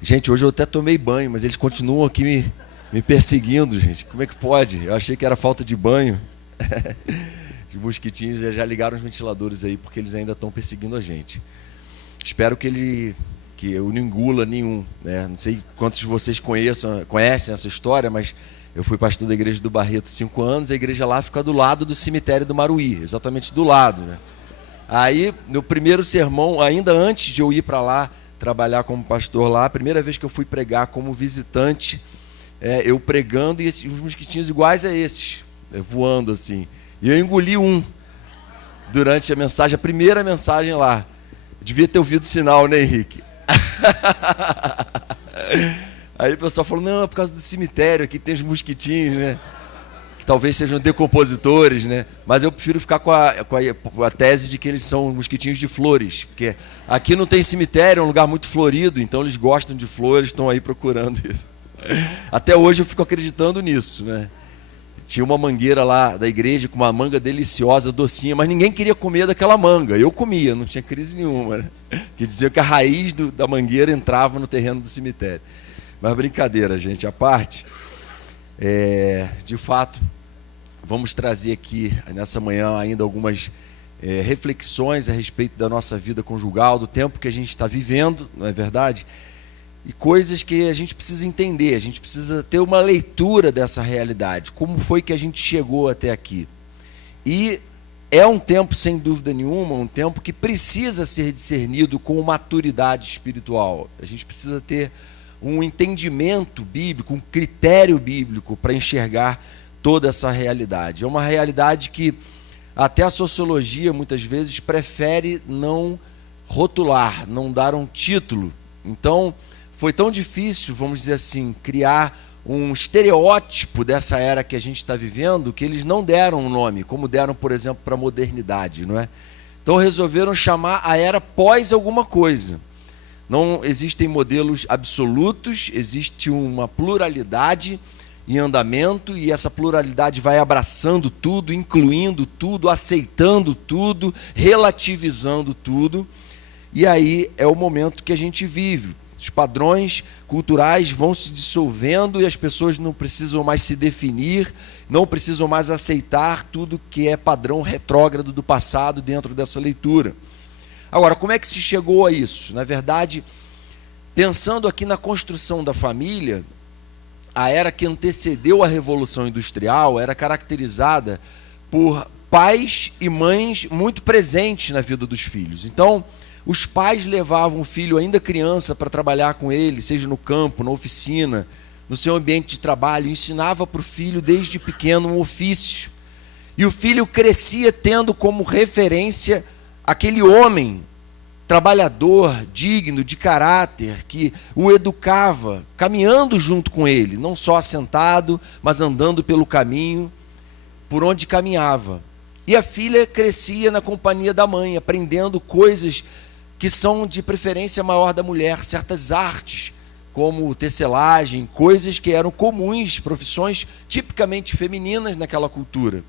Gente, hoje eu até tomei banho, mas eles continuam aqui me perseguindo, gente. Como é que pode? Eu achei que era falta de banho. Os mosquitinhos já ligaram os ventiladores aí, porque eles ainda estão perseguindo a gente. Espero que eu não engula nenhum, né? Não sei quantos de vocês conhecem essa história, mas eu fui pastor da igreja do Barreto 5 anos, a igreja lá fica do lado do cemitério do Maruí, exatamente do lado, né? Aí, no primeiro sermão, ainda antes de eu ir para lá, trabalhar como pastor lá, a primeira vez que eu fui pregar como visitante, eu pregando e os mosquitinhos iguais a esses, voando assim. E eu engoli um durante a mensagem, a primeira mensagem lá. Devia ter ouvido o sinal, né, Henrique? Aí o pessoal falou, não, é por causa do cemitério, aqui tem os mosquitinhos, né? Que talvez sejam decompositores, né? Mas eu prefiro ficar com a tese de que eles são mosquitinhos de flores, porque aqui não tem cemitério, é um lugar muito florido, então eles gostam de flores, estão aí procurando isso. Até hoje eu fico acreditando nisso, né? Tinha uma mangueira lá da igreja com uma manga deliciosa, docinha, mas ninguém queria comer daquela manga. Eu comia, não tinha crise nenhuma, né? Quer dizer que a raiz da mangueira entrava no terreno do cemitério. Mas brincadeira, gente, à parte. De fato, vamos trazer aqui nessa manhã ainda algumas reflexões a respeito da nossa vida conjugal, do tempo que a gente está vivendo, não é verdade? E coisas que a gente precisa entender, a gente precisa ter uma leitura dessa realidade, como foi que a gente chegou até aqui. E é um tempo, sem dúvida nenhuma, um tempo que precisa ser discernido com maturidade espiritual. A gente precisa ter um entendimento bíblico, um critério bíblico para enxergar toda essa realidade. É uma realidade que até a sociologia, muitas vezes, prefere não rotular, não dar um título. Então, foi tão difícil, vamos dizer assim, criar um estereótipo dessa era que a gente está vivendo, que eles não deram um nome, como deram, por exemplo, para a modernidade, não é? Então resolveram chamar a era pós alguma coisa. Não existem modelos absolutos, existe uma pluralidade em andamento, e essa pluralidade vai abraçando tudo, incluindo tudo, aceitando tudo, relativizando tudo, e aí é o momento que a gente vive. Os padrões culturais vão se dissolvendo e as pessoas não precisam mais se definir, não precisam mais aceitar tudo que é padrão retrógrado do passado dentro dessa leitura. Agora, como é que se chegou a isso? Na verdade, pensando aqui na construção da família, a era que antecedeu a Revolução Industrial era caracterizada por pais e mães muito presentes na vida dos filhos. Então, os pais levavam o filho ainda criança para trabalhar com ele, seja no campo, na oficina, no seu ambiente de trabalho, ensinava para o filho desde pequeno um ofício. E o filho crescia tendo como referência aquele homem trabalhador, digno, de caráter, que o educava, caminhando junto com ele, não só sentado, mas andando pelo caminho por onde caminhava. E a filha crescia na companhia da mãe, aprendendo coisas que são de preferência maior da mulher, certas artes, como tecelagem, coisas que eram comuns, profissões tipicamente femininas naquela cultura.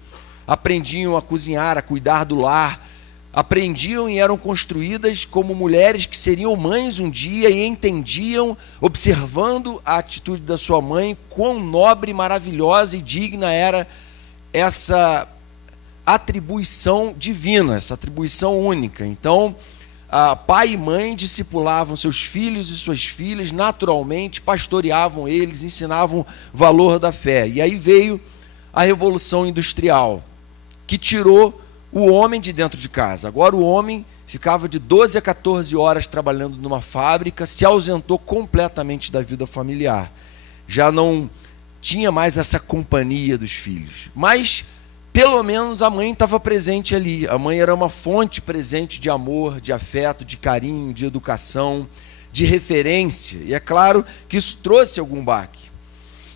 Aprendiam a cozinhar, a cuidar do lar, aprendiam e eram construídas como mulheres que seriam mães um dia e entendiam, observando a atitude da sua mãe, quão nobre, maravilhosa e digna era essa atribuição divina, essa atribuição única. Então, pai e mãe discipulavam seus filhos e suas filhas, naturalmente pastoreavam eles, ensinavam o valor da fé. E aí veio a Revolução Industrial, que tirou o homem de dentro de casa. Agora o homem ficava de 12 a 14 horas trabalhando numa fábrica, se ausentou completamente da vida familiar. Já não tinha mais essa companhia dos filhos. Mas pelo menos a mãe estava presente ali. A mãe era uma fonte presente de amor, de afeto, de carinho, de educação, de referência. E é claro que isso trouxe algum baque.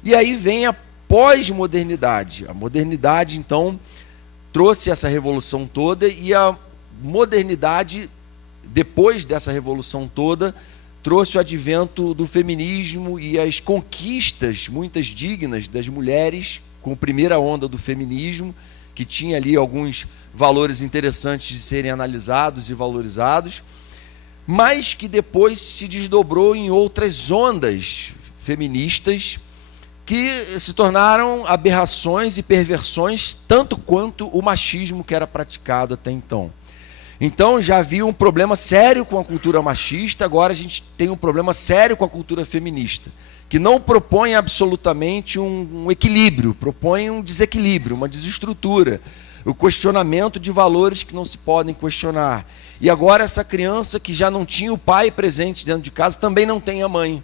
E aí vem a pós-modernidade. A modernidade, então, trouxe essa revolução toda, e a modernidade, depois dessa revolução toda, trouxe o advento do feminismo e as conquistas, muitas dignas, das mulheres, com a primeira onda do feminismo, que tinha ali alguns valores interessantes de serem analisados e valorizados. mas que depois se desdobrou em outras ondas feministas que se tornaram aberrações e perversões tanto quanto o machismo que era praticado até então. Então já havia um problema sério com a cultura machista, agora a gente tem um problema sério com a cultura feminista, que não propõe absolutamente um equilíbrio, propõe um desequilíbrio, uma desestrutura, o questionamento de valores que não se podem questionar. E agora essa criança que já não tinha o pai presente dentro de casa, também não tem a mãe.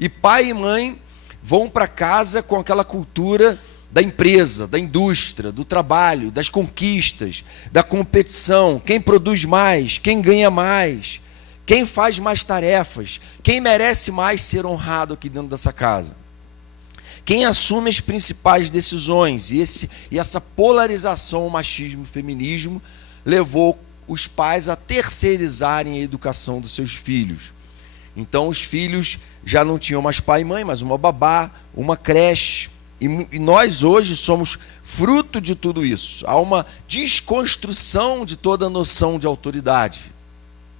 E pai e mãe vão para casa com aquela cultura da empresa, da indústria, do trabalho, das conquistas, da competição, quem produz mais, quem ganha mais, quem faz mais tarefas, quem merece mais ser honrado aqui dentro dessa casa. Quem assume as principais decisões. E essa polarização, o machismo e o feminismo, levou os pais a terceirizarem a educação dos seus filhos. Então os filhos já não tinham mais pai e mãe, mas uma babá, uma creche. E nós hoje somos fruto de tudo isso. Há uma desconstrução de toda a noção de autoridade,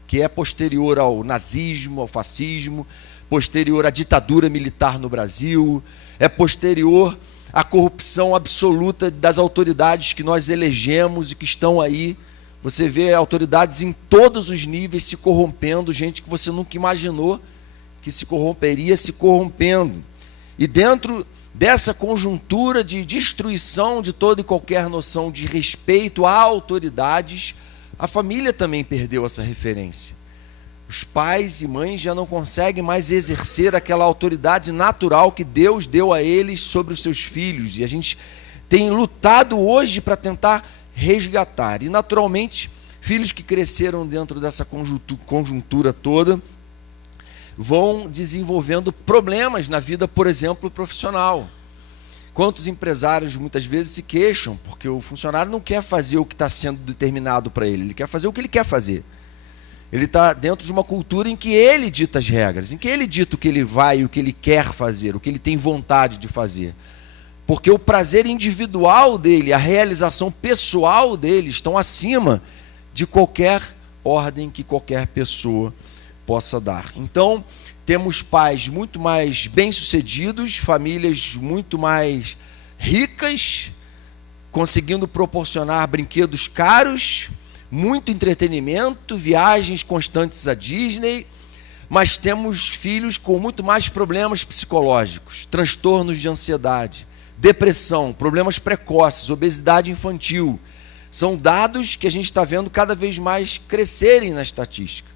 que é posterior ao nazismo, ao fascismo, posterior à ditadura militar no Brasil, é posterior à corrupção absoluta das autoridades que nós elegemos e que estão aí. Você vê autoridades em todos os níveis se corrompendo, gente que você nunca imaginou que se corromperia, se corrompendo. E dentro dessa conjuntura de destruição de toda e qualquer noção de respeito a autoridades, a família também perdeu essa referência. Os pais e mães já não conseguem mais exercer aquela autoridade natural que Deus deu a eles sobre os seus filhos. E a gente tem lutado hoje para tentar resgatar. E, naturalmente, filhos que cresceram dentro dessa conjuntura toda vão desenvolvendo problemas na vida, por exemplo, profissional. Quantos empresários muitas vezes se queixam porque o funcionário não quer fazer o que está sendo determinado para ele, ele quer fazer o que ele quer fazer. Ele está dentro de uma cultura em que ele dita as regras, em que ele dita o que ele vai e o que ele quer fazer, o que ele tem vontade de fazer. Porque o prazer individual dele, a realização pessoal dele estão acima de qualquer ordem que qualquer pessoa possa dar. Então, temos pais muito mais bem-sucedidos, famílias muito mais ricas, conseguindo proporcionar brinquedos caros, muito entretenimento, viagens constantes à Disney, mas temos filhos com muito mais problemas psicológicos, transtornos de ansiedade, depressão, problemas precoces, obesidade infantil. São dados que a gente está vendo cada vez mais crescerem na estatística.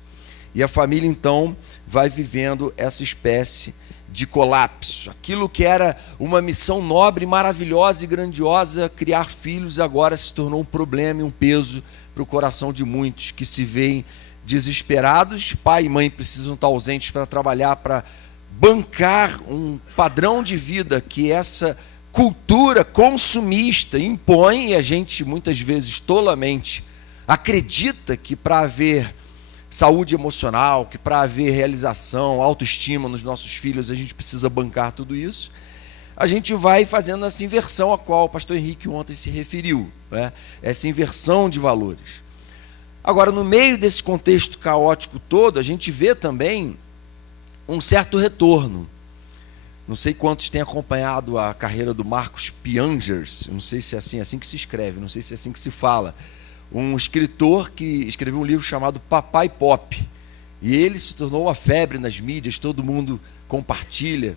E a família, então, vai vivendo essa espécie de colapso. Aquilo que era uma missão nobre, maravilhosa e grandiosa, criar filhos, agora se tornou um problema e um peso para o coração de muitos que se veem desesperados. Pai e mãe precisam estar ausentes para trabalhar, para bancar um padrão de vida que essa cultura consumista impõe, e a gente muitas vezes tolamente acredita que para haver saúde emocional, que para haver realização, autoestima nos nossos filhos, a gente precisa bancar tudo isso. A gente vai fazendo essa inversão a qual o pastor Henrique ontem se referiu, né? Essa inversão de valores. Agora, no meio desse contexto caótico todo, a gente vê também um certo retorno. Não sei quantos têm acompanhado a carreira do Marcos Piangers, não sei se é assim que se escreve, não sei se é assim que se fala. Um escritor que escreveu um livro chamado Papai Pop. E ele se tornou uma febre nas mídias, todo mundo compartilha,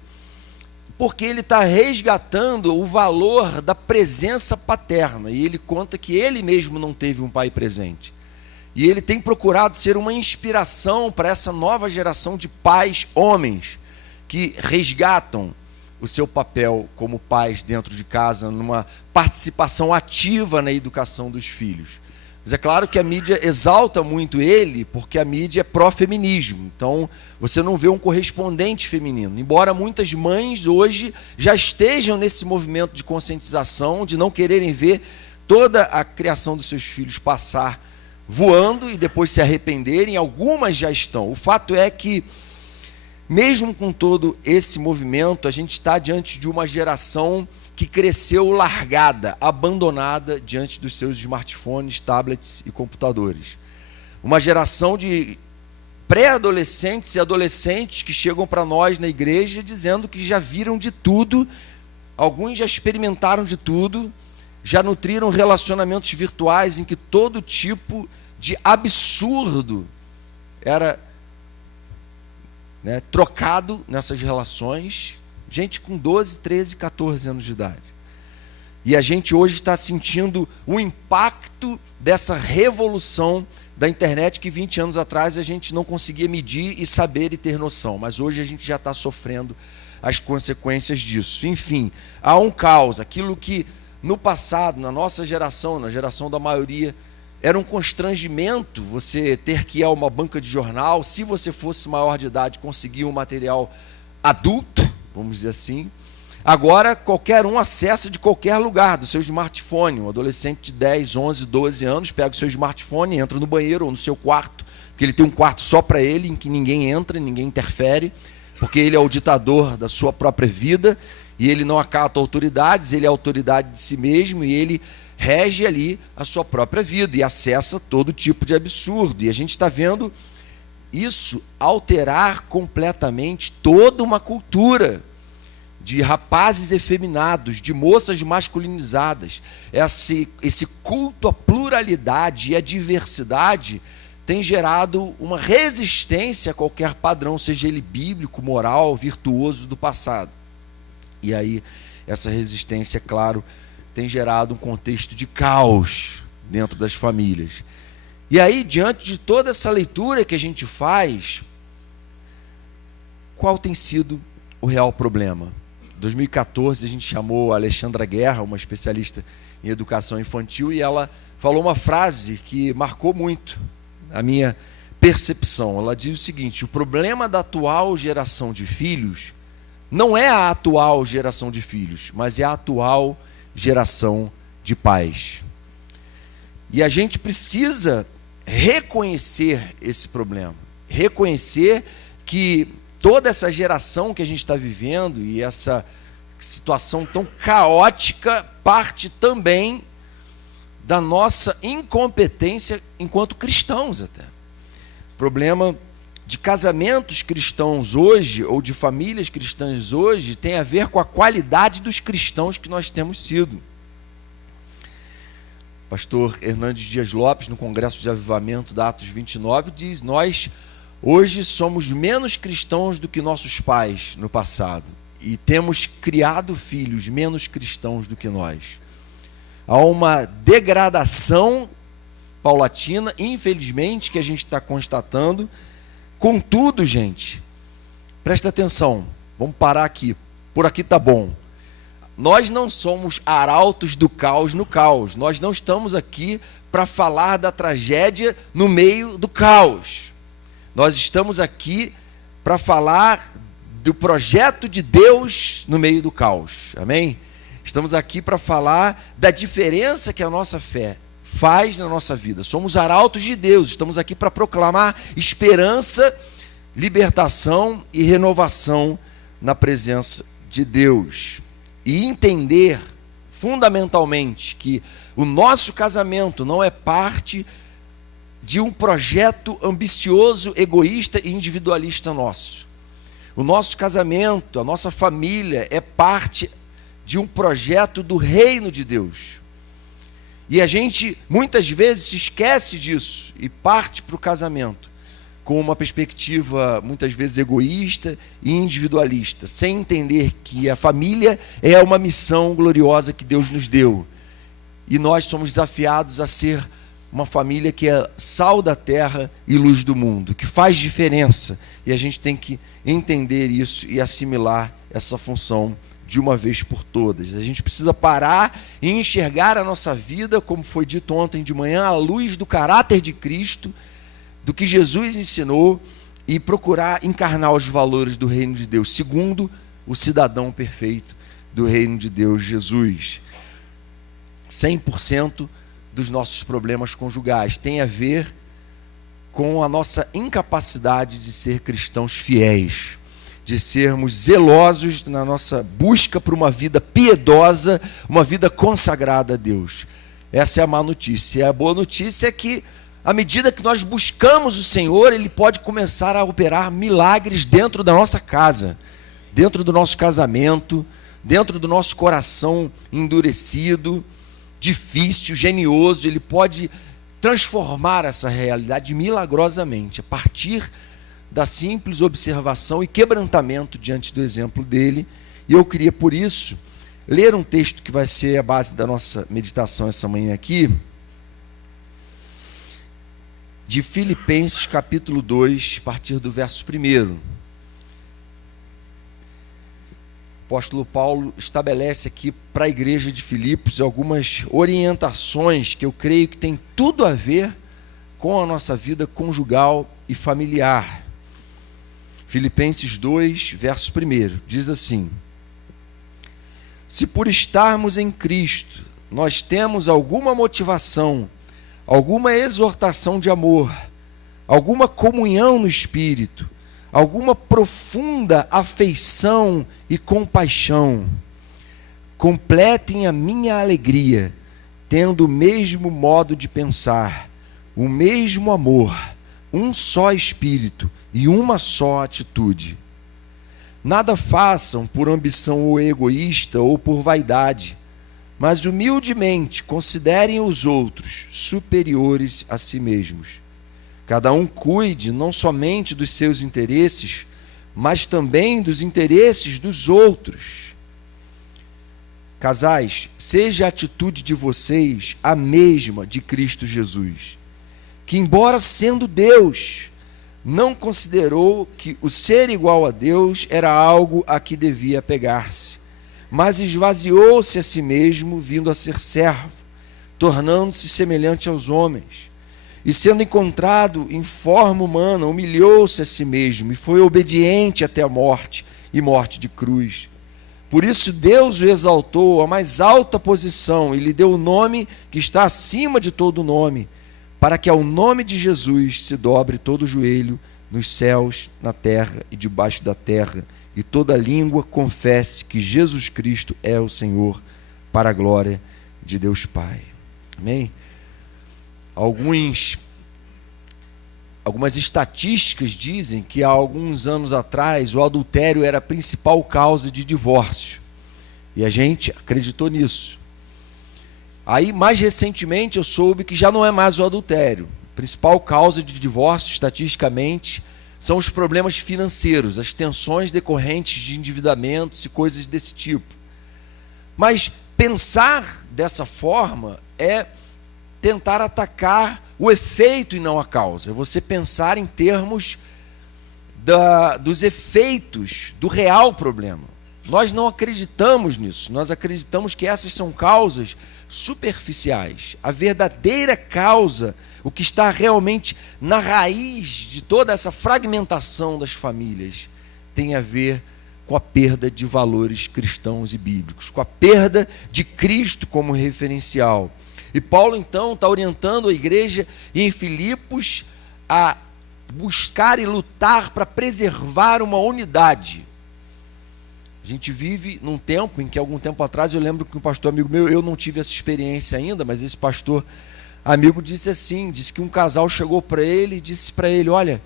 porque ele está resgatando o valor da presença paterna. E ele conta que ele mesmo não teve um pai presente. E ele tem procurado ser uma inspiração para essa nova geração de pais, homens, que resgatam o seu papel como pais dentro de casa, numa participação ativa na educação dos filhos. Mas é claro que a mídia exalta muito ele, porque a mídia é pró-feminismo. Então, você não vê um correspondente feminino. Embora muitas mães hoje já estejam nesse movimento de conscientização, de não quererem ver toda a criação dos seus filhos passar voando e depois se arrependerem, algumas já estão. O fato é que, mesmo com todo esse movimento, a gente está diante de uma geração que cresceu largada, abandonada diante dos seus smartphones, tablets e computadores. Uma geração de pré-adolescentes e adolescentes que chegam para nós na igreja dizendo que já viram de tudo, alguns já experimentaram de tudo, já nutriram relacionamentos virtuais em que todo tipo de absurdo era, trocado nessas relações, gente com 12, 13, 14 anos de idade. E a gente hoje está sentindo o impacto dessa revolução da internet que 20 anos atrás a gente não conseguia medir e saber e ter noção, mas hoje a gente já está sofrendo as consequências disso. Enfim, há um caos, aquilo que no passado, na nossa geração, na geração da maioria, era um constrangimento você ter que ir a uma banca de jornal, se você fosse maior de idade, conseguir um material adulto, vamos dizer assim. Agora, qualquer um acessa de qualquer lugar do seu smartphone. Um adolescente de 10, 11, 12 anos pega o seu smartphone, entra no banheiro ou no seu quarto, porque ele tem um quarto só para ele, em que ninguém entra, ninguém interfere, porque ele é o ditador da sua própria vida, e ele não acata autoridades, ele é a autoridade de si mesmo, e ele rege ali a sua própria vida, e acessa todo tipo de absurdo. E a gente está vendo isso alterar completamente toda uma cultura de rapazes efeminados, de moças masculinizadas. Esse culto à pluralidade e à diversidade tem gerado uma resistência a qualquer padrão, seja ele bíblico, moral, virtuoso do passado. E aí, essa resistência, claro, tem gerado um contexto de caos dentro das famílias. E aí, diante de toda essa leitura que a gente faz, qual tem sido o real problema? Em 2014, a gente chamou a Alexandra Guerra, uma especialista em educação infantil, e ela falou uma frase que marcou muito a minha percepção. Ela diz o seguinte: o problema da atual geração de filhos não é a atual geração de filhos, mas é a atual geração de pais. E a gente precisa reconhecer esse problema, reconhecer que toda essa geração que a gente está vivendo e essa situação tão caótica parte também da nossa incompetência enquanto cristãos até. O problema de casamentos cristãos hoje, ou de famílias cristãs hoje, tem a ver com a qualidade dos cristãos que nós temos sido. Pastor Hernandes Dias Lopes, no Congresso de Avivamento da Atos 29, diz: nós hoje somos menos cristãos do que nossos pais no passado, e temos criado filhos menos cristãos do que nós. Há uma degradação paulatina, infelizmente, que a gente está constatando. Contudo, gente, presta atenção, vamos parar aqui, por aqui tá bom. Nós não somos arautos do caos no caos, nós não estamos aqui para falar da tragédia no meio do caos. Nós estamos aqui para falar do projeto de Deus no meio do caos, amém? Estamos aqui para falar da diferença que a nossa fé faz na nossa vida. Somos arautos de Deus, estamos aqui para proclamar esperança, libertação e renovação na presença de Deus. E entender fundamentalmente que o nosso casamento não é parte de um projeto ambicioso, egoísta e individualista nosso. O nosso casamento, a nossa família é parte de um projeto do reino de Deus. E a gente muitas vezes se esquece disso e parte para o casamento com uma perspectiva muitas vezes egoísta e individualista, sem entender que a família é uma missão gloriosa que Deus nos deu. E nós somos desafiados a ser uma família que é sal da terra e luz do mundo, que faz diferença. E a gente tem que entender isso e assimilar essa função de uma vez por todas. A gente precisa parar e enxergar a nossa vida, como foi dito ontem de manhã, à luz do caráter de Cristo, do que Jesus ensinou, e procurar encarnar os valores do reino de Deus, segundo o cidadão perfeito do reino de Deus, Jesus. 100% dos nossos problemas conjugais tem a ver com a nossa incapacidade de ser cristãos fiéis, de sermos zelosos na nossa busca por uma vida piedosa, uma vida consagrada a Deus. Essa é a má notícia. E a boa notícia é que À medida que nós buscamos o Senhor, Ele pode começar a operar milagres dentro da nossa casa, dentro do nosso casamento, dentro do nosso coração endurecido, difícil, genioso. Ele pode transformar essa realidade milagrosamente, a partir da simples observação e quebrantamento diante do exemplo dele. E eu queria, por isso, ler um texto que vai ser a base da nossa meditação essa manhã aqui, de Filipenses capítulo 2, a partir do verso 1. O apóstolo Paulo estabelece aqui para a igreja de Filipos algumas orientações que eu creio que tem tudo a ver com a nossa vida conjugal e familiar. Filipenses 2, verso 1, diz assim: se por estarmos em Cristo nós temos alguma motivação, alguma exortação de amor, alguma comunhão no Espírito, alguma profunda afeição e compaixão, completem a minha alegria, tendo o mesmo modo de pensar, o mesmo amor, um só Espírito e uma só atitude. Nada façam por ambição egoísta ou por vaidade, mas humildemente considerem os outros superiores a si mesmos. Cada um cuide não somente dos seus interesses, mas também dos interesses dos outros. Casais, seja a atitude de vocês a mesma de Cristo Jesus, que, embora sendo Deus, não considerou que o ser igual a Deus era algo a que devia apegar-se, mas esvaziou-se a si mesmo, vindo a ser servo, tornando-se semelhante aos homens. E sendo encontrado em forma humana, humilhou-se a si mesmo e foi obediente até a morte, e morte de cruz. Por isso Deus o exaltou à mais alta posição e lhe deu o nome que está acima de todo nome, para que ao nome de Jesus se dobre todo o joelho nos céus, na terra e debaixo da terra, e toda língua confesse que Jesus Cristo é o Senhor, para a glória de Deus Pai. Amém? Algumas estatísticas dizem que há alguns anos atrás o adultério era a principal causa de divórcio. E a gente acreditou nisso. Aí, mais recentemente, eu soube que já não é mais o adultério. A principal causa de divórcio, estatisticamente, são os problemas financeiros, as tensões decorrentes de endividamentos e coisas desse tipo. Mas pensar dessa forma é tentar atacar o efeito e não a causa. É você pensar em termos dos efeitos do real problema. Nós não acreditamos nisso. Nós acreditamos que essas são causas superficiais. A verdadeira causa, o que está realmente na raiz de toda essa fragmentação das famílias, tem a ver com a perda de valores cristãos e bíblicos, com a perda de Cristo como referencial. E Paulo, então, está orientando a igreja em Filipos a buscar e lutar para preservar uma unidade. A gente vive num tempo em que, algum tempo atrás, eu lembro que um pastor amigo meu, eu não tive essa experiência ainda, mas esse pastor amigo disse assim, disse que um casal chegou para ele e disse para ele: olha,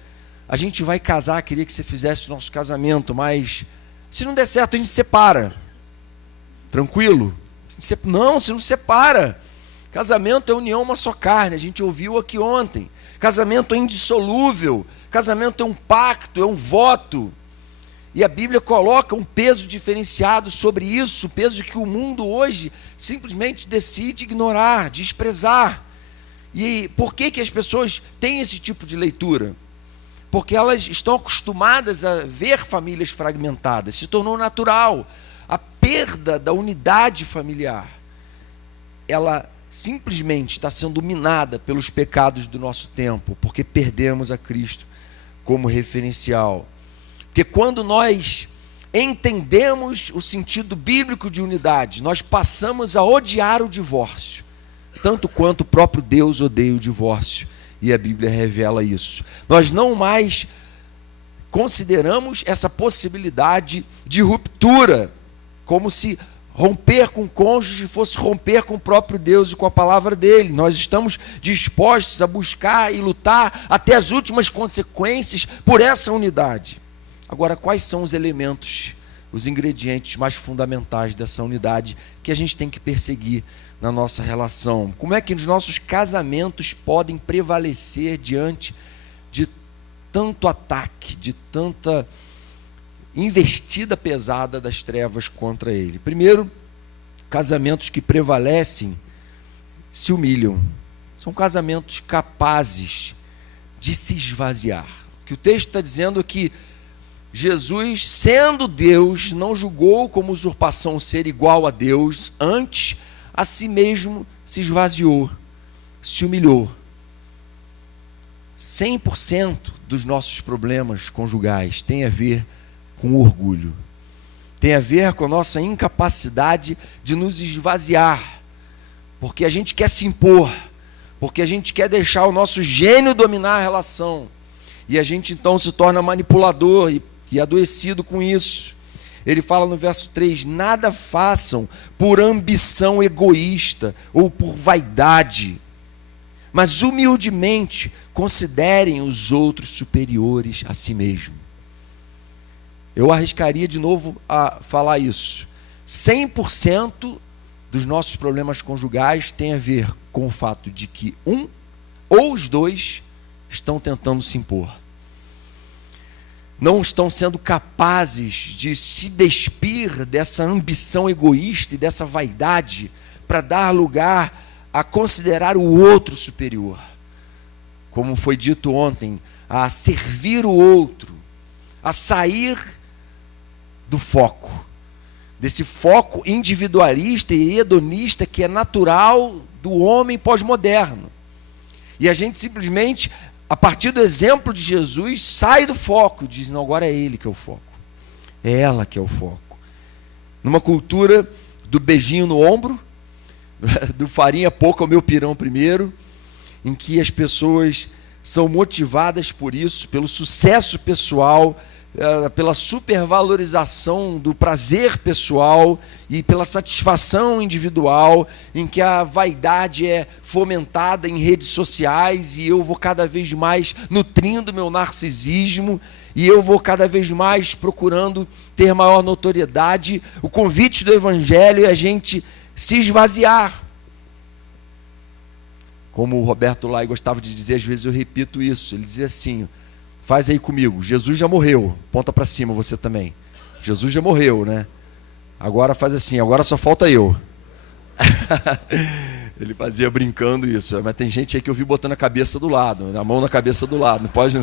a gente vai casar, queria que você fizesse o nosso casamento, mas se não der certo a gente separa. Tranquilo? Não, você não separa. Casamento é união uma só carne, a gente ouviu aqui ontem. Casamento é indissolúvel, casamento é um pacto, é um voto. E a Bíblia coloca um peso diferenciado sobre isso, peso que o mundo hoje simplesmente decide ignorar, desprezar. E por que as pessoas têm esse tipo de leitura? Porque elas estão acostumadas a ver famílias fragmentadas, se tornou natural. A perda da unidade familiar, ela simplesmente está sendo minada pelos pecados do nosso tempo, porque perdemos a Cristo como referencial. Porque quando nós entendemos o sentido bíblico de unidade, nós passamos a odiar o divórcio, tanto quanto o próprio Deus odeia o divórcio, e a Bíblia revela isso. Nós não mais consideramos essa possibilidade de ruptura, como se romper com o cônjuge fosse romper com o próprio Deus e com a palavra dele. Nós estamos dispostos a buscar e lutar até as últimas consequências por essa unidade. Agora, quais são os elementos, os ingredientes mais fundamentais dessa unidade que a gente tem que perseguir na nossa relação? Como é que os nossos casamentos podem prevalecer diante de tanto ataque, de tanta investida pesada das trevas contra ele? Primeiro, casamentos que prevalecem se humilham. São casamentos capazes de se esvaziar. O que o texto está dizendo é que Jesus, sendo Deus, não julgou como usurpação ser igual a Deus, antes a si mesmo se esvaziou, se humilhou. 100% dos nossos problemas conjugais tem a ver com orgulho. Tem a ver com a nossa incapacidade de nos esvaziar, porque a gente quer se impor, porque a gente quer deixar o nosso gênio dominar a relação, e a gente então se torna manipulador e adoecido com isso. Ele fala no verso 3, nada façam por ambição egoísta ou por vaidade, mas humildemente considerem os outros superiores a si mesmo. Eu arriscaria de novo a falar isso. 100% dos nossos problemas conjugais tem a ver com o fato de que um ou os dois estão tentando se impor. Não estão sendo capazes de se despir dessa ambição egoísta e dessa vaidade para dar lugar a considerar o outro superior. Como foi dito ontem, a servir o outro, a sair do foco, desse foco individualista e hedonista que é natural do homem pós-moderno. E a gente simplesmente, a partir do exemplo de Jesus, sai do foco, diz, não, agora é ele que é o foco, é ela que é o foco. Numa cultura do beijinho no ombro, do farinha pouca, o meu pirão primeiro, em que as pessoas são motivadas por isso, pelo sucesso pessoal, pela supervalorização do prazer pessoal e pela satisfação individual, em que a vaidade é fomentada em redes sociais e eu vou cada vez mais nutrindo meu narcisismo e eu vou cada vez mais procurando ter maior notoriedade. O convite do Evangelho é a gente se esvaziar. Como o Roberto Lai gostava de dizer, às vezes eu repito isso, ele dizia assim, faz aí comigo, Jesus já morreu, ponta para cima você também, Jesus já morreu, né? Agora faz assim, agora só falta eu. Ele fazia brincando isso, mas tem gente aí que eu vi botando a cabeça do lado, a mão na cabeça do lado, não pode...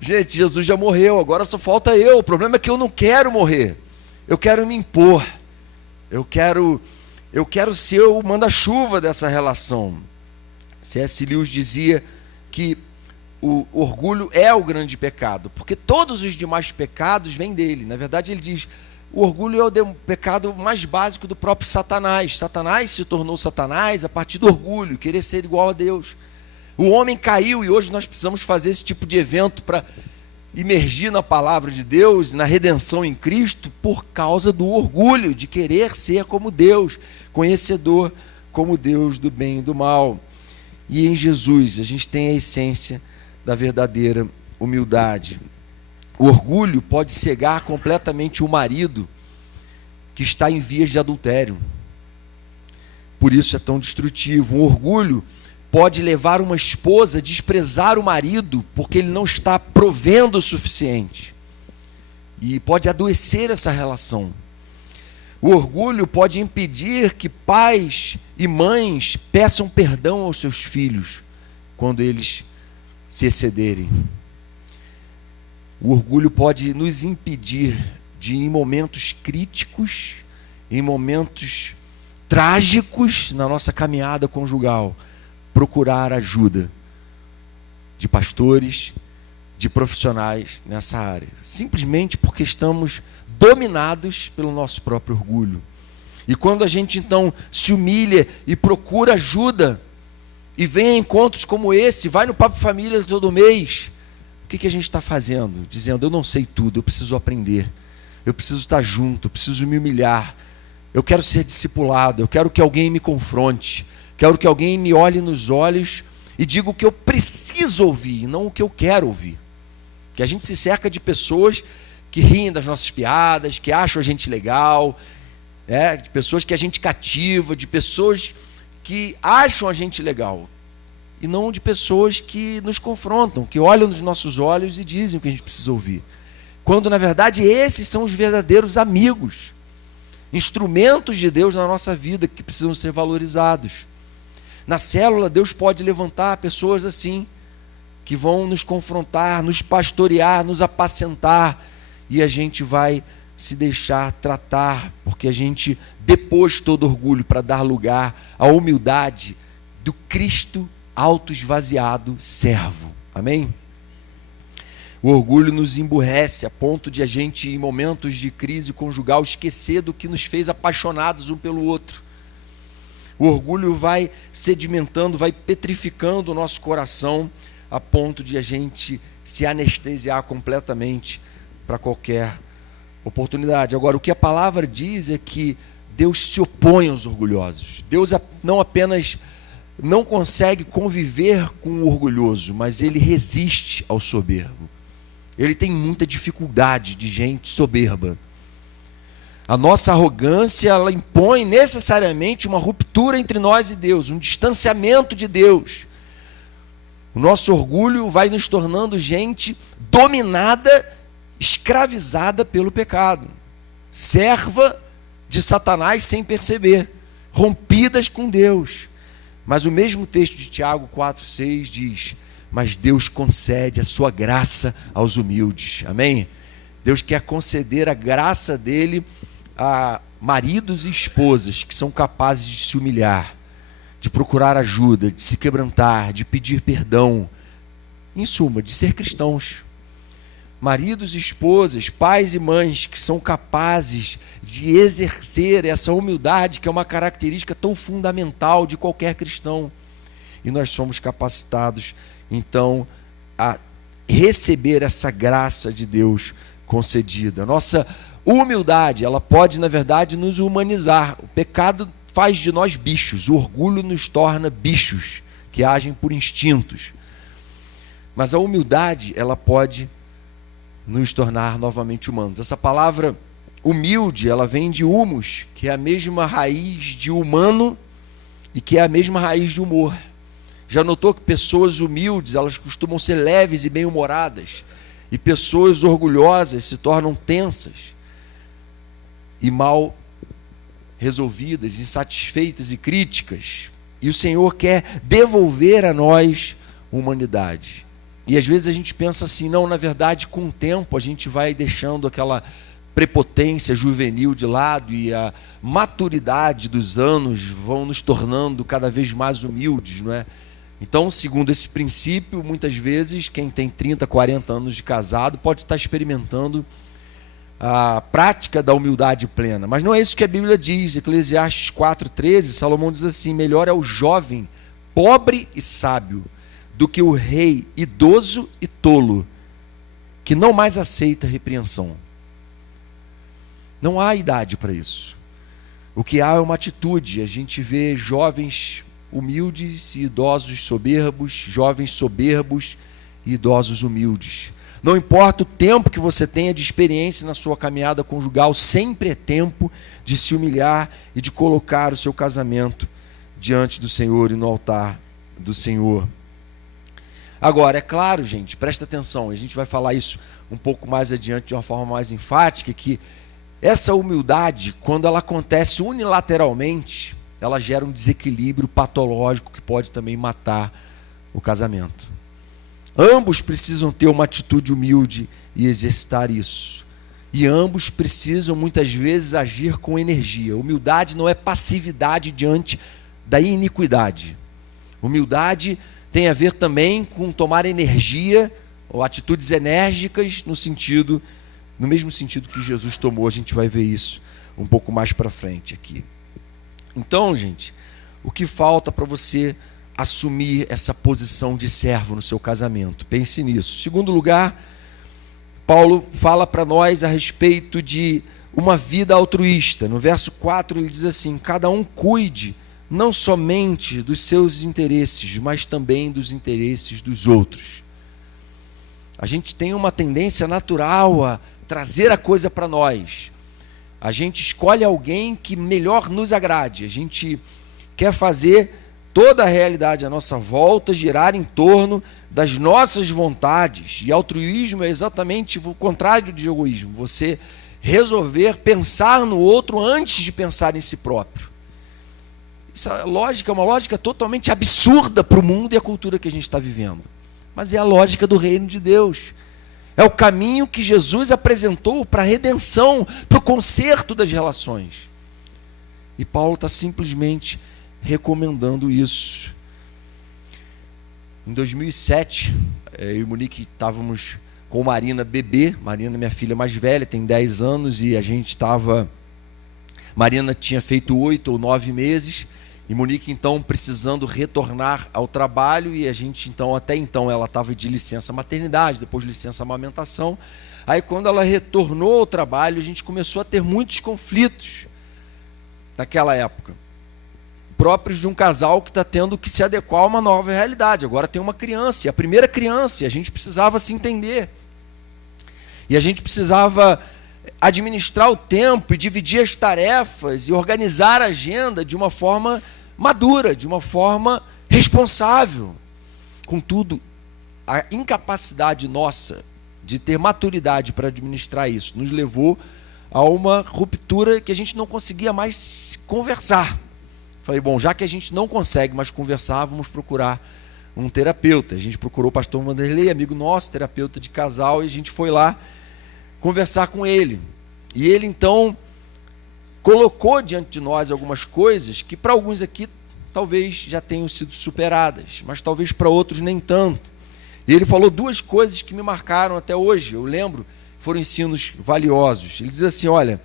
Gente, Jesus já morreu, agora só falta eu. O problema é que eu não quero morrer, eu quero me impor, eu quero ser o manda-chuva dessa relação. C.S. Lewis dizia que o orgulho é o grande pecado, porque todos os demais pecados vêm dele. Na verdade, ele diz, o orgulho é o pecado mais básico do próprio Satanás. Satanás se tornou Satanás a partir do orgulho, querer ser igual a Deus. O homem caiu e hoje nós precisamos fazer esse tipo de evento para imergir na palavra de Deus, na redenção em Cristo, por causa do orgulho de querer ser como Deus, conhecedor como Deus do bem e do mal. E em Jesus a gente tem a essência da verdadeira humildade. O orgulho pode cegar completamente o marido que está em vias de adultério. Por isso é tão destrutivo. O orgulho pode levar uma esposa a desprezar o marido porque ele não está provendo o suficiente. E pode adoecer essa relação. O orgulho pode impedir que pais e mães peçam perdão aos seus filhos quando eles se excederem. O orgulho pode nos impedir de, em momentos críticos, em momentos trágicos na nossa caminhada conjugal, procurar ajuda de pastores, de profissionais nessa área, simplesmente porque estamos dominados pelo nosso próprio orgulho. E quando a gente então se humilha e procura ajuda, e vem a encontros como esse, vai no Papo Família todo mês, o que a gente está fazendo? Dizendo, eu não sei tudo, eu preciso aprender. eu preciso estar junto, eu preciso me humilhar, eu quero ser discipulado, eu quero que alguém me confronte, quero que alguém me olhe nos olhos e diga o que eu preciso ouvir, não o que eu quero ouvir. Que a gente se cerca de pessoas que riem das nossas piadas, que acham a gente legal, de pessoas que a gente cativa, de pessoas que acham a gente legal, e não de pessoas que nos confrontam, que olham nos nossos olhos e dizem o que a gente precisa ouvir. Quando, na verdade, esses são os verdadeiros amigos, instrumentos de Deus na nossa vida, que precisam ser valorizados. Na célula, Deus pode levantar pessoas assim, que vão nos confrontar, nos pastorear, nos apacentar, e a gente vai se deixar tratar, porque a gente depôs todo orgulho para dar lugar à humildade do Cristo auto-esvaziado servo. Amém? O orgulho nos emburrece a ponto de a gente, em momentos de crise conjugal, esquecer do que nos fez apaixonados um pelo outro. O orgulho vai sedimentando, vai petrificando o nosso coração, a ponto de a gente se anestesiar completamente para qualquer oportunidade. Agora, o que a palavra diz é que Deus se opõe aos orgulhosos. Deus não apenas não consegue conviver com o orgulhoso, mas ele resiste ao soberbo. Ele tem muita dificuldade de gente soberba. A nossa arrogância, ela impõe necessariamente uma ruptura entre nós e Deus, um distanciamento de Deus. O nosso orgulho vai nos tornando gente dominada, escravizada pelo pecado, serva de Satanás sem perceber, rompidas com Deus. Mas o mesmo texto de Tiago 4,6 diz: mas Deus concede a sua graça aos humildes. Amém? Deus quer conceder a graça dele a maridos e esposas que são capazes de se humilhar, de procurar ajuda, de se quebrantar, de pedir perdão, em suma, de ser cristãos. Maridos e esposas, pais e mães que são capazes de exercer essa humildade, que é uma característica tão fundamental de qualquer cristão. E nós somos capacitados, então, a receber essa graça de Deus concedida. Nossa humildade, ela pode, na verdade, nos humanizar. O pecado faz de nós bichos, o orgulho nos torna bichos, que agem por instintos. Mas a humildade, ela pode nos tornar novamente humanos. Essa palavra humilde, ela vem de humus, que é a mesma raiz de humano e que é a mesma raiz de humor. Já notou que pessoas humildes, elas costumam ser leves e bem-humoradas, e pessoas orgulhosas se tornam tensas e mal resolvidas, insatisfeitas e críticas. E o Senhor quer devolver a nós humanidade. E às vezes a gente pensa assim, não, na verdade, com o tempo a gente vai deixando aquela prepotência juvenil de lado e a maturidade dos anos vão nos tornando cada vez mais humildes, não é? Então, segundo esse princípio, muitas vezes quem tem 30, 40 anos de casado pode estar experimentando a prática da humildade plena. Mas não é isso que a Bíblia diz. Eclesiastes 4,13, Salomão diz assim: melhor é o jovem pobre e sábio do que o rei idoso e tolo, que não mais aceita repreensão. Não há idade para isso. O que há é uma atitude. A gente vê jovens humildes e idosos soberbos, jovens soberbos e idosos humildes. Não importa o tempo que você tenha de experiência na sua caminhada conjugal, sempre é tempo de se humilhar e de colocar o seu casamento diante do Senhor e no altar do Senhor. Agora, é claro, gente, presta atenção, a gente vai falar isso um pouco mais adiante de uma forma mais enfática, que essa humildade, quando ela acontece unilateralmente, ela gera um desequilíbrio patológico que pode também matar o casamento. Ambos precisam ter uma atitude humilde e exercitar isso. E ambos precisam, muitas vezes, agir com energia. Humildade não é passividade diante da iniquidade. Humildade tem a ver também com tomar energia ou atitudes enérgicas no mesmo sentido que Jesus tomou. A gente vai ver isso um pouco mais para frente aqui. Então, gente, o que falta para você assumir essa posição de servo no seu casamento? Pense nisso. Segundo lugar, Paulo fala para nós a respeito de uma vida altruísta. No verso 4 ele diz assim: cada um cuide não somente dos seus interesses, mas também dos interesses dos outros. A gente tem uma tendência natural a trazer a coisa para nós. A gente escolhe alguém que melhor nos agrade. A gente quer fazer toda a realidade à nossa volta girar em torno das nossas vontades. E altruísmo é exatamente o contrário de egoísmo. Você resolver pensar no outro antes de pensar em si próprio. Essa lógica é uma lógica totalmente absurda para o mundo e a cultura que a gente está vivendo. Mas é a lógica do reino de Deus. É o caminho que Jesus apresentou para a redenção, para o conserto das relações. E Paulo está simplesmente recomendando isso. Em 2007, eu e Monique estávamos com Marina bebê. Marina, minha filha mais velha, tem 10 anos, e a gente estava... Marina tinha feito 8 ou 9 meses, e Monique, então, precisando retornar ao trabalho, e a gente, então, até então, ela estava de licença maternidade, depois de licença amamentação. Aí, quando ela retornou ao trabalho, a gente começou a ter muitos conflitos naquela época, próprios de um casal que está tendo que se adequar a uma nova realidade. Agora tem uma criança, e a primeira criança, e a gente precisava se entender. E a gente precisava administrar o tempo e dividir as tarefas e organizar a agenda de uma forma madura, de uma forma responsável. Contudo, a incapacidade nossa de ter maturidade para administrar isso nos levou a uma ruptura que a gente não conseguia mais conversar. Falei, bom, já que a gente não consegue mais conversar, vamos procurar um terapeuta. A gente procurou o pastor Vanderlei, amigo nosso, terapeuta de casal, e a gente foi lá conversar com ele. E ele, então, colocou diante de nós algumas coisas que para alguns aqui talvez já tenham sido superadas, mas talvez para outros nem tanto. E ele falou 2 coisas que me marcaram até hoje, eu lembro, foram ensinos valiosos. Ele diz assim, olha,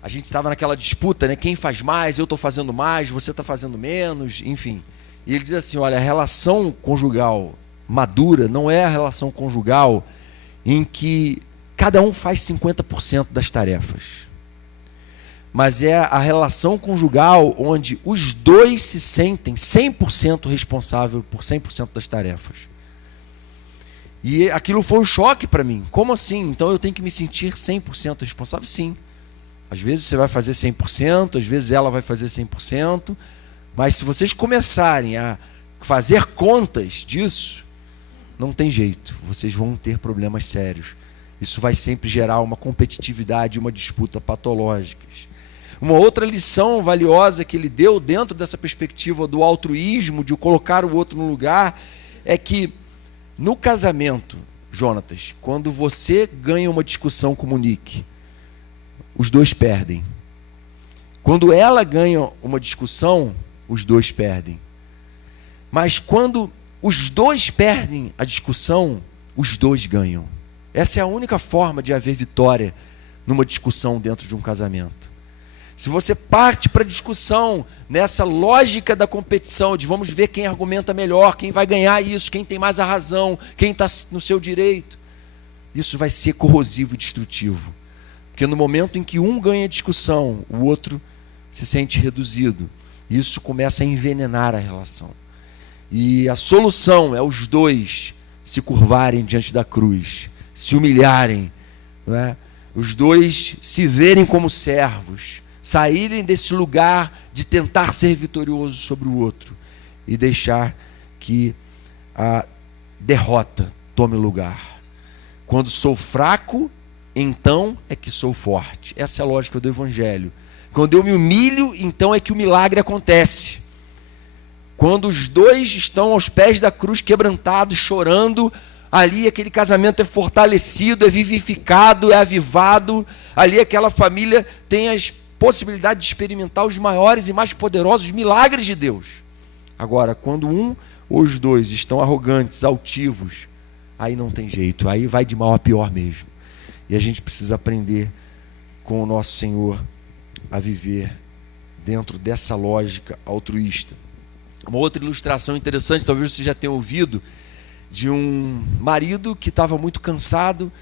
a gente estava naquela disputa, né? Quem faz mais, eu estou fazendo mais, você está fazendo menos, enfim. E ele diz assim, olha, a relação conjugal madura não é a relação conjugal em que cada um faz 50% das tarefas. Mas é a relação conjugal onde os dois se sentem 100% responsável por 100% das tarefas. E aquilo foi um choque para mim. Como assim? Então eu tenho que me sentir 100% responsável? Sim. Às vezes você vai fazer 100%, às vezes ela vai fazer 100%, mas se vocês começarem a fazer contas disso, não tem jeito, vocês vão ter problemas sérios. Isso vai sempre gerar uma competitividade, uma disputa patológicas. Uma outra lição valiosa que ele deu dentro dessa perspectiva do altruísmo, de colocar o outro no lugar, é que no casamento, Jonatas, quando você ganha uma discussão com Monique, os dois perdem. Quando ela ganha uma discussão, os dois perdem. Mas quando os dois perdem a discussão, os dois ganham. Essa é a única forma de haver vitória numa discussão dentro de um casamento. Se você parte para a discussão nessa lógica da competição, de vamos ver quem argumenta melhor, quem vai ganhar isso, quem tem mais a razão, quem está no seu direito, isso vai ser corrosivo e destrutivo. Porque no momento em que um ganha a discussão, o outro se sente reduzido. Isso começa a envenenar a relação. E a solução é os dois se curvarem diante da cruz, se humilharem, não é? Os dois se verem como servos, saírem desse lugar de tentar ser vitorioso sobre o outro e deixar que a derrota tome lugar. Quando sou fraco, então é que sou forte. Essa é a lógica do Evangelho. Quando eu me humilho, então é que o milagre acontece. Quando os dois estão aos pés da cruz, quebrantados, chorando, ali aquele casamento é fortalecido, é vivificado, é avivado. Ali aquela família tem as possibilidades de experimentar os maiores e mais poderosos milagres de Deus. Agora, quando um ou os dois estão arrogantes, altivos, aí não tem jeito, aí vai de mal a pior mesmo. E a gente precisa aprender com o nosso Senhor a viver dentro dessa lógica altruísta. Uma outra ilustração interessante, talvez você já tenha ouvido, de um marido que estava muito cansado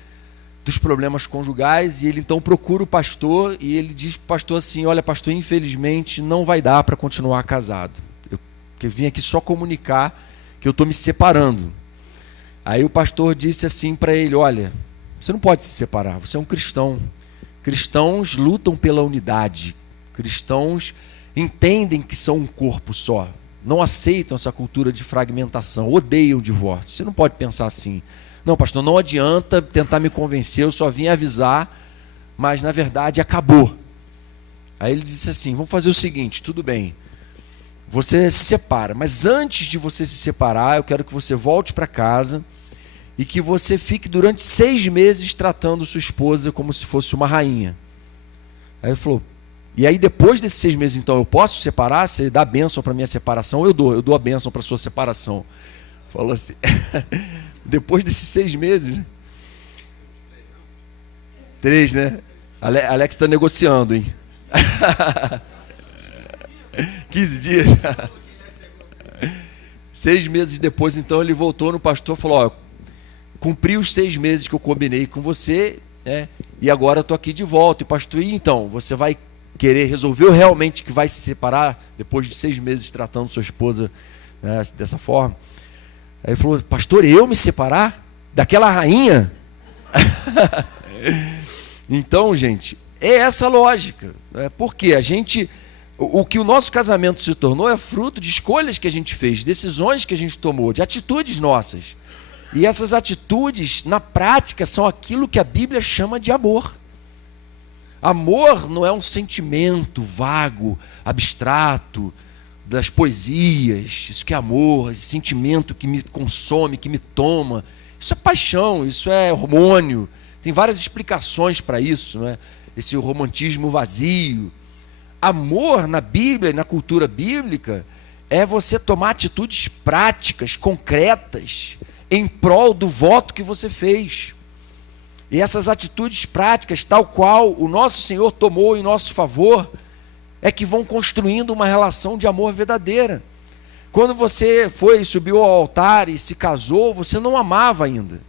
dos problemas conjugais, e ele então procura o pastor e ele diz para o pastor assim: olha, pastor, infelizmente não vai dar para continuar casado. Eu vim aqui só comunicar que eu estou me separando. Aí o pastor disse assim para ele: olha, você não pode se separar, você é um cristão. Cristãos lutam pela unidade. Cristãos entendem que são um corpo só. Não aceitam essa cultura de fragmentação, odeiam o divórcio. Você não pode pensar assim: não, pastor, não adianta tentar me convencer, eu só vim avisar, mas na verdade acabou. Aí ele disse assim: vamos fazer o seguinte, tudo bem, você se separa, mas antes de você se separar, eu quero que você volte para casa e que você fique durante 6 meses tratando sua esposa como se fosse uma rainha. Aí ele falou: e aí depois desses 6 meses, então, eu posso separar? Você dá a bênção para a minha separação? Eu dou a bênção para a sua separação. Falou assim, depois desses 6 meses, 3, né? Alex está negociando, hein? 15 dias. 6 meses depois, então, ele voltou no pastor e falou: ó, cumpri os 6 meses que eu combinei com você, né? E agora eu estou aqui de volta. E pastor, e então, você vai querer, resolveu realmente que vai se separar depois de 6 meses tratando sua esposa, né, dessa forma? Aí ele falou: pastor, eu me separar daquela rainha? Então, gente, é essa a lógica, né? Porque o que o nosso casamento se tornou é fruto de escolhas que a gente fez, decisões que a gente tomou, de atitudes nossas. E essas atitudes, na prática, são aquilo que a Bíblia chama de amor. Amor não é um sentimento vago, abstrato, das poesias. Isso que é amor, esse sentimento que me consome, que me toma. Isso é paixão, isso é hormônio. Tem várias explicações para isso, né? Esse romantismo vazio. Amor na Bíblia e na cultura bíblica é você tomar atitudes práticas, concretas, em prol do voto que você fez. E essas atitudes práticas, tal qual o nosso Senhor tomou em nosso favor, é que vão construindo uma relação de amor verdadeira. Quando você subiu ao altar e se casou, você não amava ainda.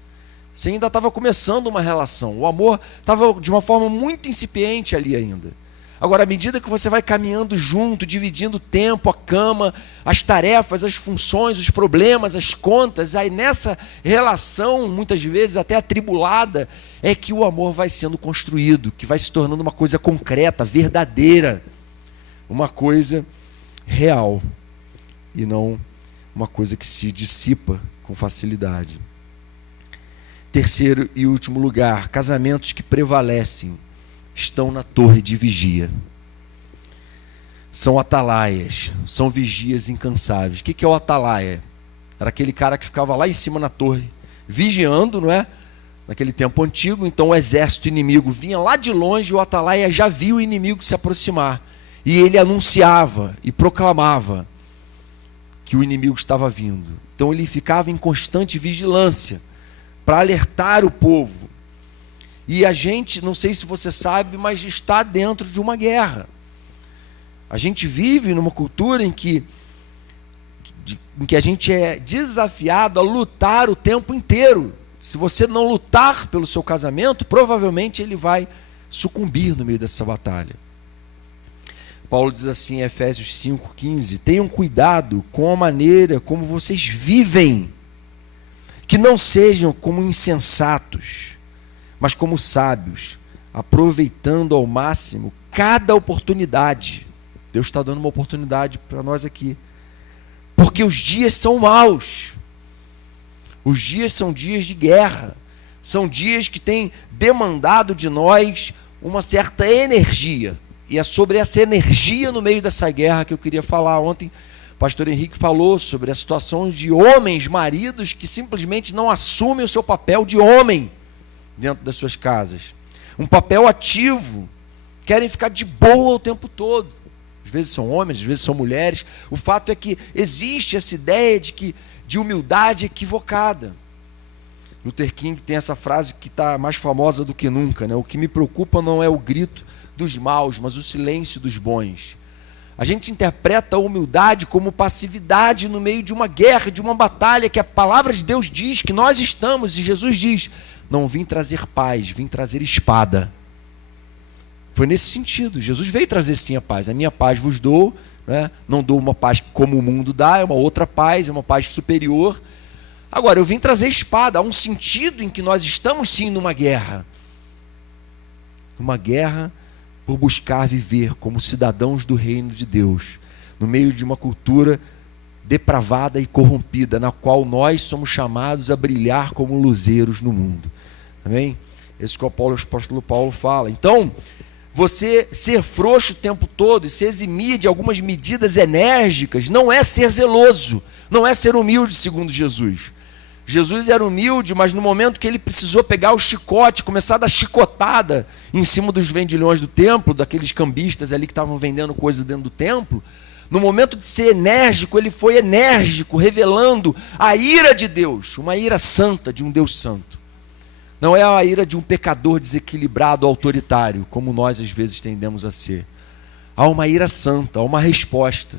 Você ainda estava começando uma relação. O amor estava de uma forma muito incipiente ali ainda. Agora, à medida que você vai caminhando junto, dividindo o tempo, a cama, as tarefas, as funções, os problemas, as contas, aí nessa relação, muitas vezes até atribulada, é que o amor vai sendo construído, que vai se tornando uma coisa concreta, verdadeira, uma coisa real, e não uma coisa que se dissipa com facilidade. Terceiro e último lugar, casamentos que prevalecem estão na torre de vigia. São atalaias, são vigias incansáveis. O que é o atalaia? Era aquele cara que ficava lá em cima na torre, vigiando, não é? Naquele tempo antigo, então o exército inimigo vinha lá de longe e o atalaia já viu o inimigo se aproximar. E ele anunciava e proclamava que o inimigo estava vindo. Então ele ficava em constante vigilância para alertar o povo. E a gente, não sei se você sabe, mas está dentro de uma guerra. A gente vive numa cultura em que a gente é desafiado a lutar o tempo inteiro. Se você não lutar pelo seu casamento, provavelmente ele vai sucumbir no meio dessa batalha. Paulo diz assim em Efésios 5,15: tenham cuidado com a maneira como vocês vivem, que não sejam como insensatos, mas como sábios, aproveitando ao máximo cada oportunidade. Deus está dando uma oportunidade para nós aqui, porque os dias são maus. Os dias são dias de guerra, são dias que têm demandado de nós uma certa energia, e é sobre essa energia no meio dessa guerra que eu queria falar. Ontem o pastor Henrique falou sobre a situação de homens, maridos, que simplesmente não assumem o seu papel de homem dentro das suas casas, um papel ativo, querem ficar de boa o tempo todo. Às vezes são homens, às vezes são mulheres. O fato é que existe essa ideia de humildade equivocada. Luther King tem essa frase que está mais famosa do que nunca, né? O que me preocupa não é o grito dos maus, mas o silêncio dos bons. A gente interpreta a humildade como passividade no meio de uma guerra, de uma batalha, que a palavra de Deus diz que nós estamos, e Jesus diz: não vim trazer paz, vim trazer espada. Foi nesse sentido. Jesus veio trazer sim a paz. A minha paz vos dou, né? Não dou uma paz como o mundo dá, é uma outra paz, é uma paz superior. Agora, eu vim trazer espada. Há um sentido em que nós estamos sim numa guerra. Uma guerra por buscar viver como cidadãos do reino de Deus, no meio de uma cultura depravada e corrompida, na qual nós somos chamados a brilhar como luzeiros no mundo. Amém? Isso que o apóstolo Paulo fala. Então, você ser frouxo o tempo todo e se eximir de algumas medidas enérgicas não é ser zeloso, não é ser humilde, segundo Jesus. Jesus era humilde, mas no momento que ele precisou pegar o chicote, começar a dar chicotada em cima dos vendilhões do templo, daqueles cambistas ali que estavam vendendo coisas dentro do templo, no momento de ser enérgico, ele foi enérgico, revelando a ira de Deus, uma ira santa de um Deus santo. Não é a ira de um pecador desequilibrado, autoritário, como nós às vezes tendemos a ser. Há uma ira santa, há uma resposta.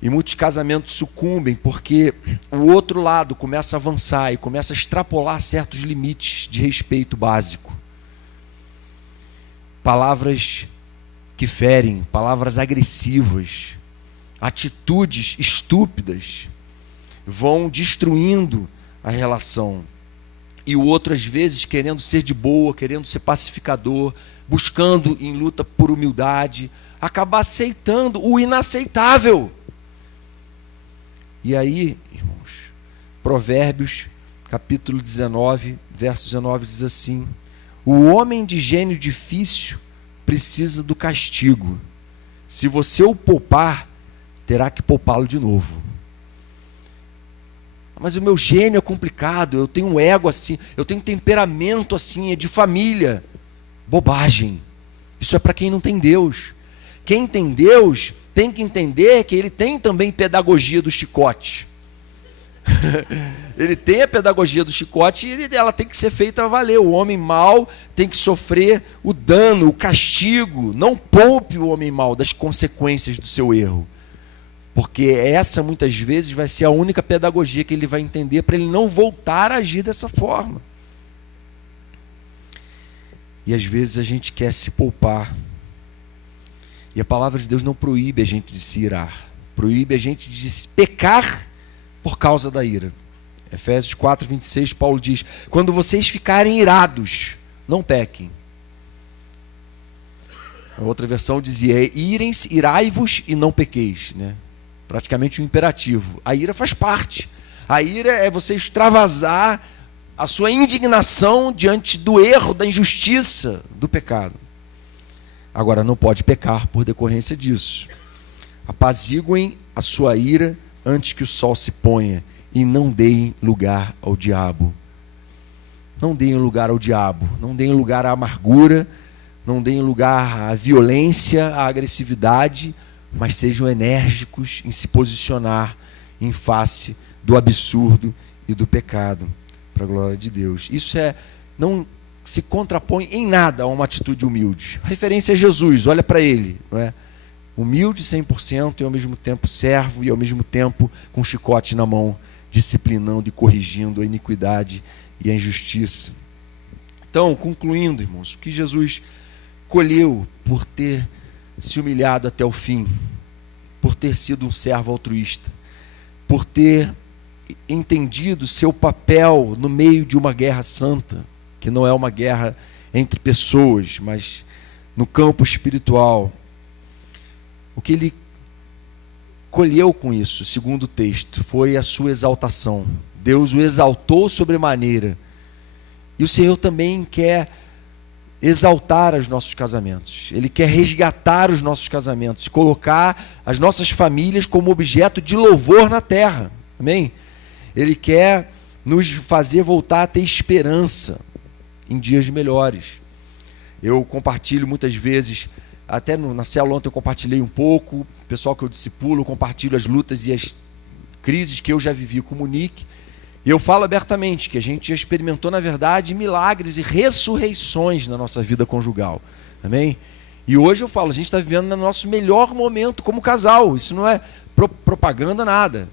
E muitos casamentos sucumbem porque o outro lado começa a avançar e começa a extrapolar certos limites de respeito básico. Palavras que ferem, palavras agressivas, atitudes estúpidas vão destruindo a relação. E o outro, às vezes, querendo ser de boa, querendo ser pacificador, buscando em luta por humildade, acaba aceitando o inaceitável. E aí, irmãos, Provérbios, capítulo 19, verso 19, diz assim: o homem de gênio difícil precisa do castigo. Se você o poupar, terá que poupá-lo de novo. Mas o meu gênio é complicado, eu tenho um ego assim, eu tenho um temperamento assim, é de família. Bobagem. Isso é para quem não tem Deus. Quem tem Deus tem que entender que ele tem também pedagogia do chicote. Ele tem a pedagogia do chicote e ela tem que ser feita a valer. O homem mau tem que sofrer o dano, o castigo. Não poupe o homem mau das consequências do seu erro. Porque essa muitas vezes vai ser a única pedagogia que ele vai entender para ele não voltar a agir dessa forma. E às vezes a gente quer se poupar. E a palavra de Deus não proíbe a gente de se irar. Proíbe a gente de pecar por causa da ira. Efésios 4, 26, Paulo diz: quando vocês ficarem irados, não pequem. A outra versão dizia: irem-se, irai-vos e não pequeis, né? Praticamente um imperativo. A ira faz parte. A ira é você extravasar a sua indignação diante do erro, da injustiça, do pecado. Agora, não pode pecar por decorrência disso. Apaziguem a sua ira antes que o sol se ponha e não deem lugar ao diabo. Não deem lugar ao diabo, não deem lugar à amargura, não deem lugar à violência, à agressividade, mas sejam enérgicos em se posicionar em face do absurdo e do pecado, para a glória de Deus. Isso não se contrapõe em nada a uma atitude humilde. A referência é Jesus, olha para ele, não é? Humilde 100% e ao mesmo tempo servo e ao mesmo tempo com um chicote na mão, disciplinando e corrigindo a iniquidade e a injustiça. Então, concluindo, irmãos, o que Jesus colheu por ter se humilhado até o fim, por ter sido um servo altruísta, por ter entendido seu papel no meio de uma guerra santa, que não é uma guerra entre pessoas, mas no campo espiritual. O que ele colheu com isso, segundo o texto, foi a sua exaltação. Deus o exaltou sobremaneira. E o Senhor também quer exaltar os nossos casamentos. Ele quer resgatar os nossos casamentos, colocar as nossas famílias como objeto de louvor na terra. Amém? Ele quer nos fazer voltar a ter esperança em dias melhores. Eu compartilho muitas vezes, até na célula ontem eu compartilhei um pouco, o pessoal que eu discipulo, eu compartilho as lutas e as crises que eu já vivi com o Monique. E eu falo abertamente que a gente já experimentou, na verdade, milagres e ressurreições na nossa vida conjugal. Amém? E hoje eu falo, a gente está vivendo no nosso melhor momento como casal. Isso não é propaganda, nada.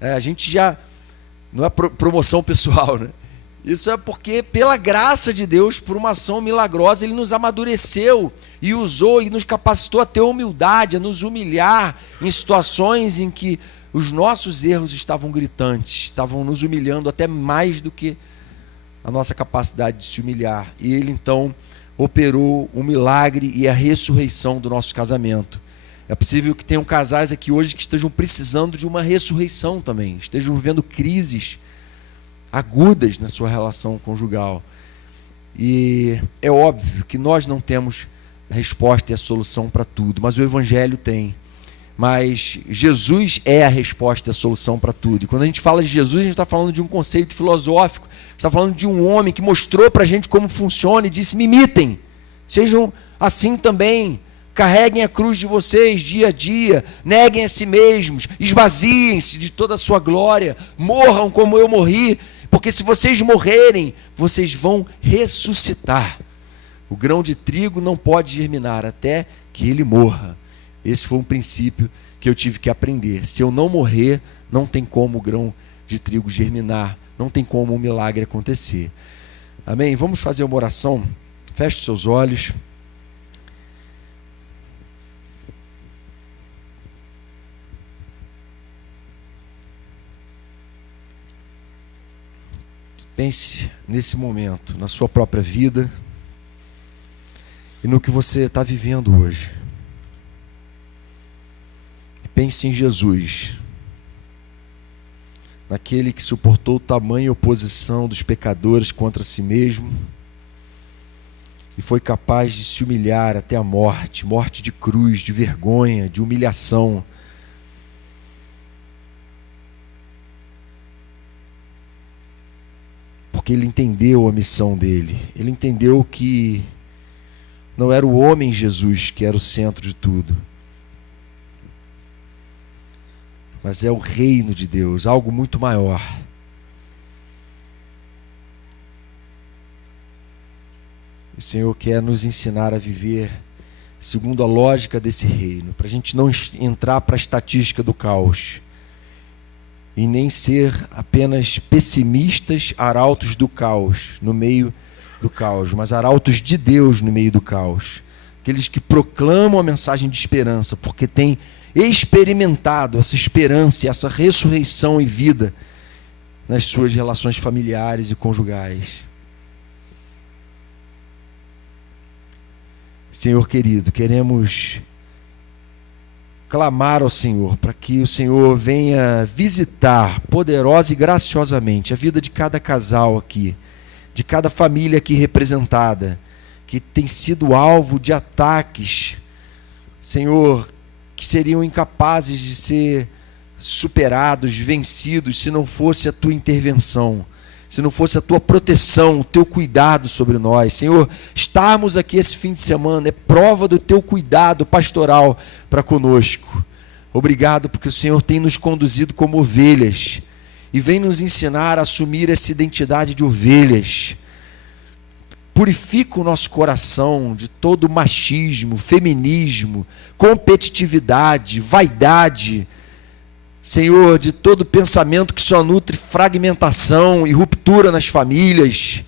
A gente já... Não é promoção pessoal, né? Isso é porque, pela graça de Deus, por uma ação milagrosa, Ele nos amadureceu e usou e nos capacitou a ter humildade, a nos humilhar em situações em que os nossos erros estavam gritantes, estavam nos humilhando até mais do que a nossa capacidade de se humilhar. E Ele, então, operou um milagre e a ressurreição do nosso casamento. É possível que tenham casais aqui hoje que estejam precisando de uma ressurreição também, estejam vivendo crises agudas na sua relação conjugal. E é óbvio que nós não temos a resposta e a solução para tudo, mas o Evangelho tem. Mas Jesus é a resposta e a solução para tudo. E quando a gente fala de Jesus, a gente está falando de um conceito filosófico, a gente está falando de um homem que mostrou para a gente como funciona e disse: me imitem, sejam assim também. Carreguem a cruz de vocês dia a dia, neguem a si mesmos, esvaziem-se de toda a sua glória, morram como eu morri, porque se vocês morrerem, vocês vão ressuscitar. O grão de trigo não pode germinar até que ele morra. Esse foi um princípio que eu tive que aprender. Se eu não morrer, não tem como o grão de trigo germinar, não tem como um milagre acontecer. Amém? Vamos fazer uma oração? Feche os seus olhos. Pense nesse momento, na sua própria vida e no que você está vivendo hoje. Pense em Jesus, naquele que suportou tamanha oposição dos pecadores contra si mesmo e foi capaz de se humilhar até a morte, morte de cruz, de vergonha, de humilhação. Porque ele entendeu a missão dele. Ele entendeu que não era o homem Jesus que era o centro de tudo, mas é o reino de Deus, algo muito maior. O Senhor quer nos ensinar a viver segundo a lógica desse reino, para a gente não entrar para a estatística do caos e nem ser apenas pessimistas, arautos do caos, no meio do caos, mas arautos de Deus no meio do caos. Aqueles que proclamam a mensagem de esperança, porque têm experimentado essa esperança e essa ressurreição e vida nas suas relações familiares e conjugais. Senhor querido, queremos clamar ao Senhor para que o Senhor venha visitar poderosa e graciosamente a vida de cada casal aqui, de cada família aqui representada, que tem sido alvo de ataques, Senhor, que seriam incapazes de ser superados, vencidos, se não fosse a tua intervenção, se não fosse a tua proteção, o teu cuidado sobre nós. Senhor, estarmos aqui esse fim de semana é prova do teu cuidado pastoral para conosco. Obrigado porque o Senhor tem nos conduzido como ovelhas e vem nos ensinar a assumir essa identidade de ovelhas. Purifica o nosso coração de todo machismo, feminismo, competitividade, vaidade, Senhor, de todo pensamento que só nutre fragmentação e ruptura nas famílias.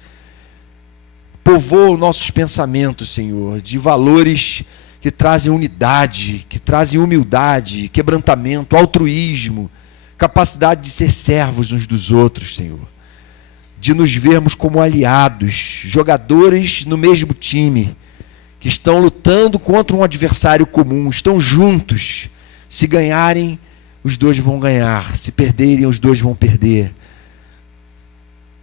Povoa os nossos pensamentos, Senhor, de valores que trazem unidade, que trazem humildade, quebrantamento, altruísmo, capacidade de ser servos uns dos outros, Senhor. De nos vermos como aliados, jogadores no mesmo time, que estão lutando contra um adversário comum, estão juntos. Se ganharem, os dois vão ganhar, se perderem, os dois vão perder.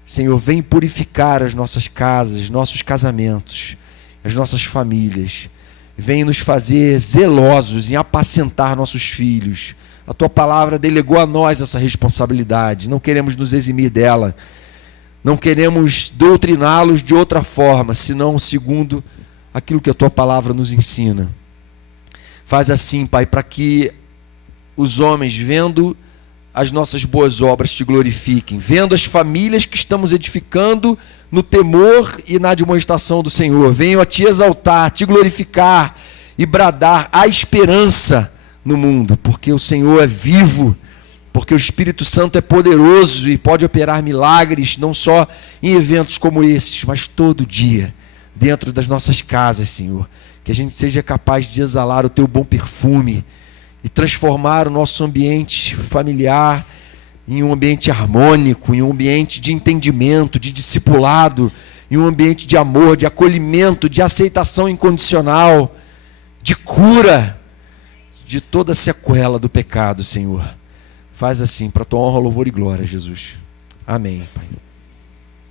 Senhor, vem purificar as nossas casas, nossos casamentos, as nossas famílias. Vem nos fazer zelosos em apacentar nossos filhos. A tua palavra delegou a nós essa responsabilidade, não queremos nos eximir dela. Não queremos doutriná-los de outra forma, senão segundo aquilo que a tua palavra nos ensina. Faz assim, Pai, para que os homens, vendo as nossas boas obras te glorifiquem, vendo as famílias que estamos edificando no temor e na admoestação do Senhor. Venham a te exaltar, te glorificar e bradar a esperança no mundo, porque o Senhor é vivo, porque o Espírito Santo é poderoso e pode operar milagres, não só em eventos como esses, mas todo dia, dentro das nossas casas, Senhor. Que a gente seja capaz de exalar o teu bom perfume e transformar o nosso ambiente familiar em um ambiente harmônico, em um ambiente de entendimento, de discipulado, em um ambiente de amor, de acolhimento, de aceitação incondicional, de cura de toda a sequela do pecado, Senhor. Faz assim, para a tua honra, louvor e glória, Jesus. Amém, Pai.